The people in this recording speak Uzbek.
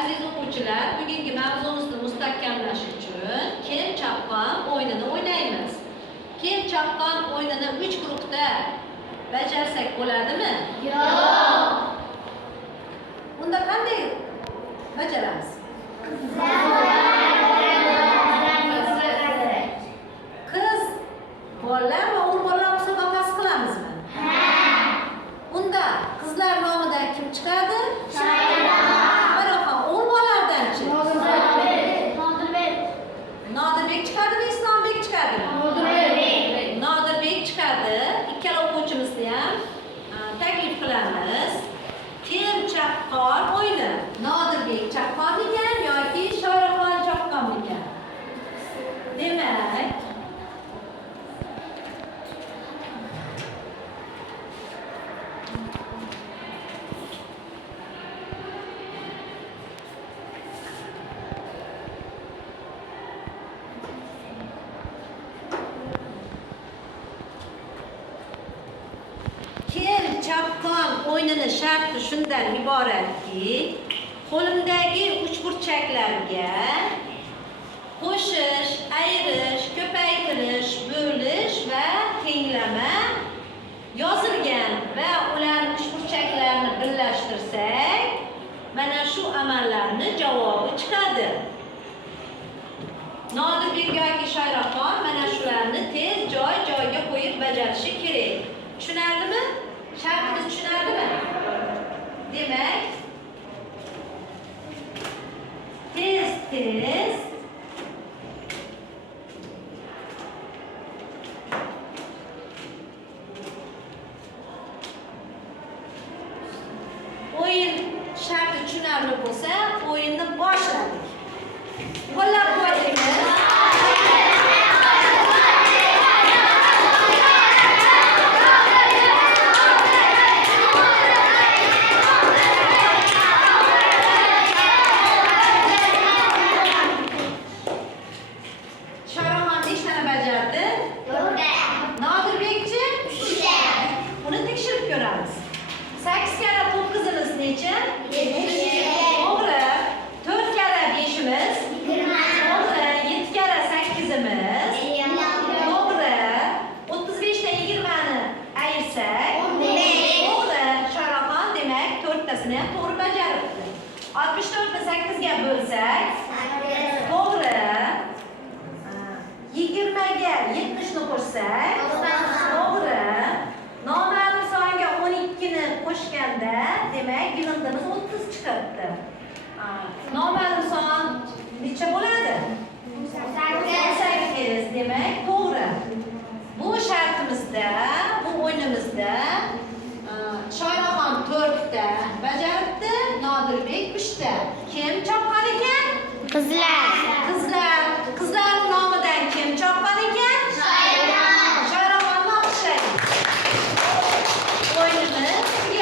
Aziz o'quvchilar, bugungi mavzumizni mustahkamlash uchun kim chaqqon o'yinini o'ynaymiz. Kim chaqqon o'yinini 3 guruhda bajarsak bo'ladimi? Yo'q. Unda qanday bajaramiz? Qiz bolalar va o'g'il bolalar musobaqasi qilamizmi? Unda qizlar nomidan kim chiqadi? Nodirbek chiqadimi, Islombek chiqadimi? Nodirbek chiqadi. Ikkala o'quvchimizni ham taklif qilamiz. Kim chaqqon o'yini? Nodirbek chaqqonmikan yoki Shoiraxon chaqqonmikan? Demak, kim chaqqon o'yinini sharti shundan iboratki, qo'limdagi uchburchaklarga qo'shish, ayirish, ko'paytirish, bo'lish va tenglama yozilgan va ular uchburchaklarini birlashtirsak, mana shu amallarni javobi chiqadi. Nodirbek yoki Shoiraxon mana shularni tez joy-joyiga qo'yib bajarishi kerak. Tushunardimi? Shartimiz tushunardimi? Demak, tez o'yin sharti tushunarli bo'lsa, o'yinni boshladik. Qo'llab-quvvatlaymiz. To'g'ri bajaribdi. 64 ni 8 ga bo'lsak, to'g'ri. 20 ga 70 ni qo'shsak, to'g'ri. Noma'lum songa 12 ni qo'shganda, demak, yig'indimiz 30 chiqadi. Noma'lum son necha bo'ladi? 8. Demak, to'g'ri. Bu shartimizda, bu o'yinimizda Shoiraxon 4 ta bajaribdi, Nodirbek 3 ta. Kim chaqqon ekan? Qizlar.